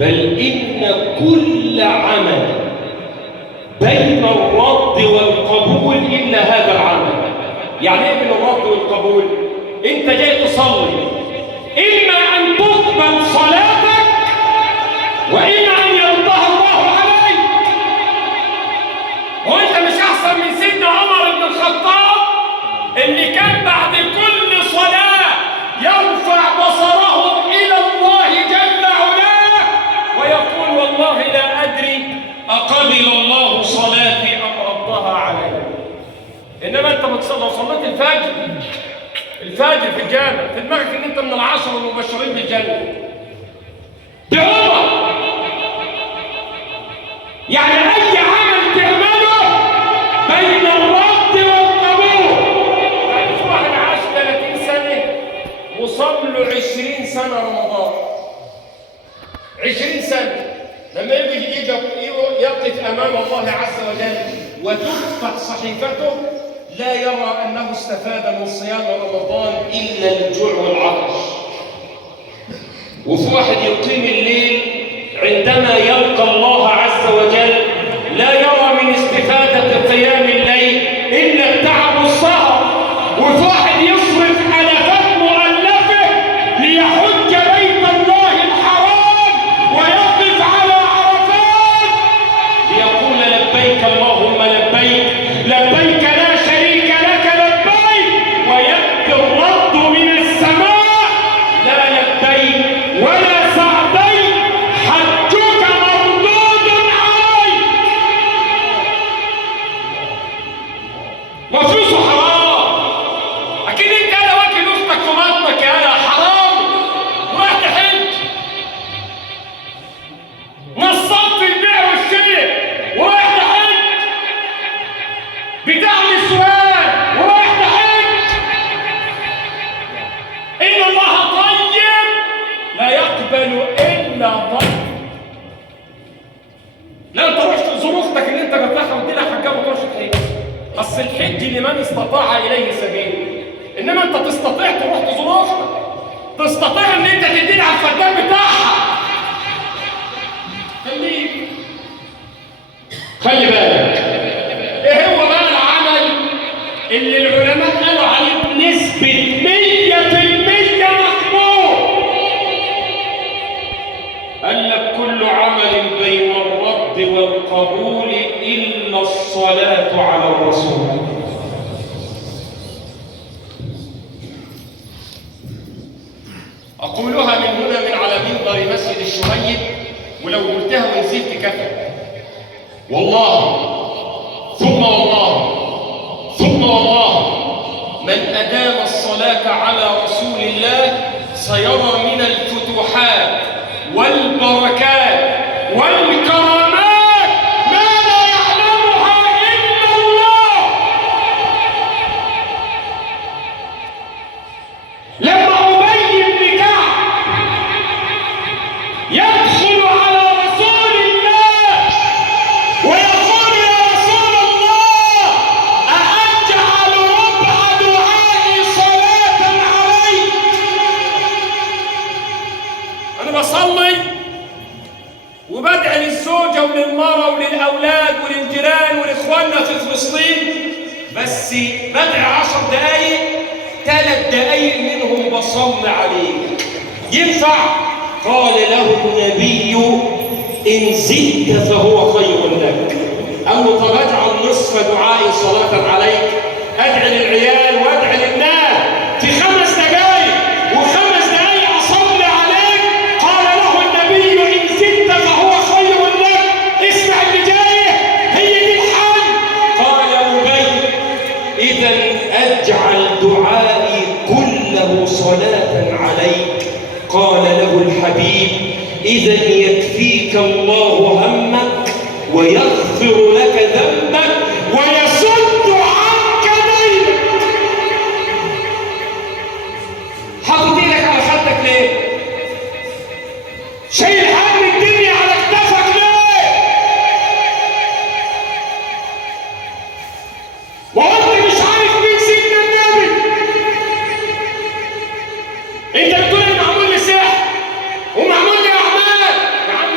بل إن كل عمل بين الرد والقبول إلا هذا العمل. يعني إيه بين الرد والقبول؟ أنت جاي تصلي، إما أن تقبل صلاتك وإما أن يرضاها الله عليك. وأنت مش أحسن من سيدنا عمر بن الخطاب اللي كان بعد كل صلاة يرفع بصره إلى الله جل علاه ويقول والله لا أدري أقبل الله صلاتي أم ردها علي. إنما أنت بتصلي وصليت الفجر في الجامع، في دماغك إن أنت من العشر المبشرين بالجنة. بعمر يعني أي عمل تعمله بين الرد والقبول. يعني في واحد عاش 30 سنة وصام له 20 سنة رمضان، 20 سنة، لما يجي يقف أمام الله عز وجل وتفتح صحيفته لا يرى أنه استفاد من صيام رمضان إلا الجوع والعطش. وفي واحد يقيم الليل عندما يلقى الله عز وجل لا يرى من استفادة قيام الليل إلا التعب والسهر. وفي واحد يصرف آلافات مؤلفة ليحج بيت الله الحرام ويقف على عرفات ليقول لبيك اللهم لبيك، لبيك لا شريك لك لبيك، ويأتي الرد من السماء لا لبيك ولا سعديك حجك مردود عليك. وفلوسه حرام. اكيد انت انا واكل اختك ومامتك يا حرام وراح تحج، نصبت البيع والشراء وراح تحج، بتاع النسوان وراح تحج. ان الله طيب لا يقبل الا طيب. لا انت رحت تزور اختك اللي انت جبتها وادي لها حجاب وتروح تحج. اصل الحج لمن استطاع اليه سبيل، انما انت تستطيع تروح تزور اختك، تستطيع ان انت تدي لها الفدان بتاعها. خلي بالك ايه هو بقى العمل اللي العلماء قالوا عليه بنسبة 100% مقبول؟ قال لك كل عمل بين الرد والقبول إلا الصلاة على الرسول. أقولها من هنا من على منبر مسجد الشهيد، ولو قلتها ونسيت كفى. والله ثم والله ثم والله من أدام الصلاة على رسول الله سيرى من الفتوحات والبركات والكرامات ما لا يعلمها إلا الله. لما أبي بن كعب يدخل على رسول الله ويقول يا رسول الله أأجعل ربع دعائي صلاة عليك؟ أنا بصلي وبدعي للزوجة وللمرأة وللأولاد وللجيران ولإخواننا في فلسطين، بس بدعي 10 دقايق 3 دقايق منهم بصلي عليك، ينفع؟ قال له النبي إن زدت فهو خير لك. قال له طب اجعل نصف دعائي صلاة عليك، ادعي للعيال وادعي للناس في 5 دقايق و5 دقايق اصلي عليك. قال له النبي ان زدت فهو خير لك. اسمع اللي جايه، هي دي الحل. قال ابي اذا اجعل دعائي كله صلاة عليك. قال له الحبيب إذا يكفيك الله همك ويغفر لك ذنبك ويسد عنك دينك. حاطط ايدك على خدك ليه؟ شايل هم الدنيا على كتفك ليه؟ وانت مش عارف مين سيدنا النبي؟ انت بتقول ان معمول لي سحر ومعمول لي اعمال. يا عم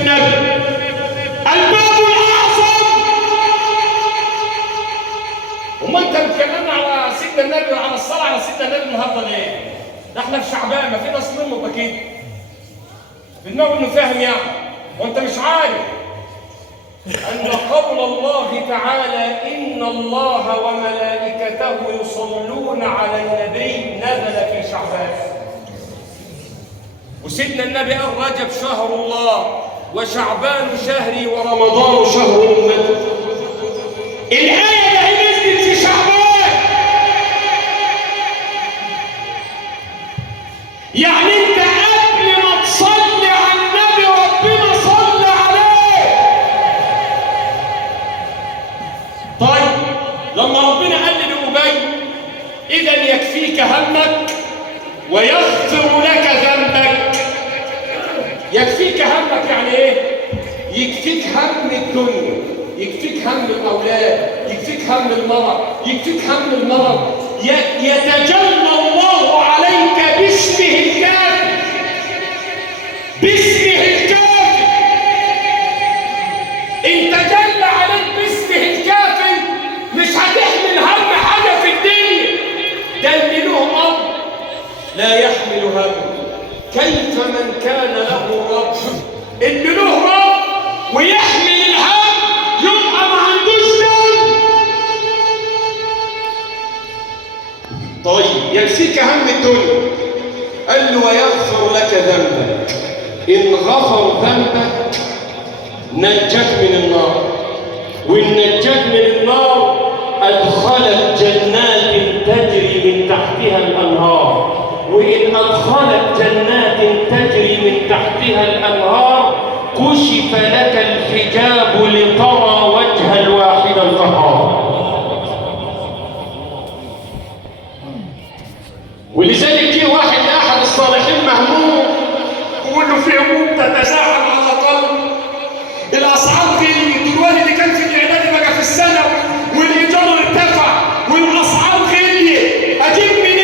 النبي، الباب الأعظم. وما أنت بتكلمنا على سيدنا النبي وعلى الصلاة على سيدنا النبي النهارده ليه؟ ده احنا في شعبان، ما في ناس منه أكيد. بدماغه إنه فاهم يعني، وأنت مش عارف أن قول الله تعالى إن الله وملائكته يصلون على النبي نزل في شعبان. وسيدنا النبي قال رجب شهر الله وشعبان شهري ورمضان شهر أمتي. الآية اللي نزلت في شعبان، يعني أنت قبل ما تصلي على النبي ربنا صلى عليه. طيب لما ربنا قال لأبي إذا يكفيك همك ويغفر لك ذنبك. يكفيك همك يعني ايه؟ يكفيك هم الدنيا، يكفيك هم الاولاد، يكفيك هم المرض، يكفيك هم المرض. يتجلى الله عليك باسمه الكافي، باسمه الكافي. ان تجلى عليك باسمه الكافي مش هتحمل هم حاجه في الدنيا. ده اللي له اب لا يحمل هم، كيف من كان له رب؟ اللي له رب ويحمل الهم يبقى ما عندوش ذنب. طيب يكفيك هم الدنيا، قال له ويغفر لك ذنبك. ان غفر ذنبك نجاك من النار، وان نجاك من النار ادخلك جنات تجري من تحتها الانهار. وإن أدخلت جنات تجري من تحتها الأنهار كشف لك الحجاب لترى وجه الواحد القهار. ولذلك جه واحد لأحد الصالحين مهموم ويقول له في هموم تتزاحم على قلبي، الأسعار غليت، الوالد اللي كان في الإعداد بقى في السنة، والإيجار ارتفع، والأسعار غليت، أجيب منين؟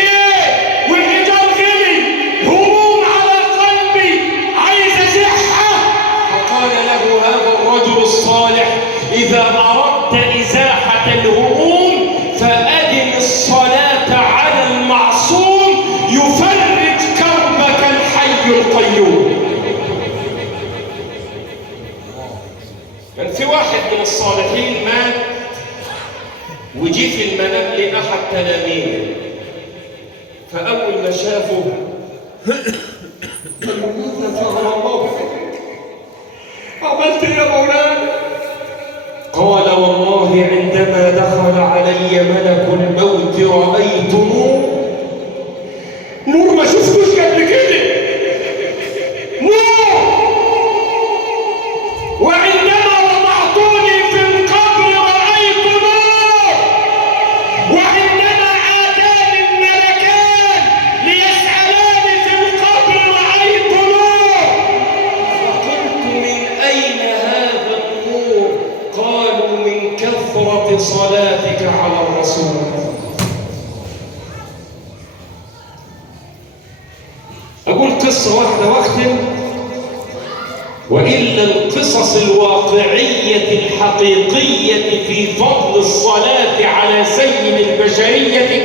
الصالح إذا أردت إزاحة الهموم فأدم الصلاة على المعصوم يفرج كربك الحي القيوم. كان في واحد من الصالحين مات وجي في المنام لأحد تلاميذه، فأول ما شافه قال له ماذا فعل الله فيك؟ عملت ايه يا مولانا؟ قال والله عندما دخل علي ملك الموت رأيت نور ما شفتوش قبل كده، نور. وعندما وضعتوني في القبر رأيت نور، وعندما آتاني الملكان ليسألاني في القبر رأيت نور. فقلت من أين هذا النور؟ قالوا من كثرة صلاتك على الرسول. أقول قصة واحدة واختم، وإلا القصص الواقعية الحقيقية في فضل الصلاة على سيد البشرية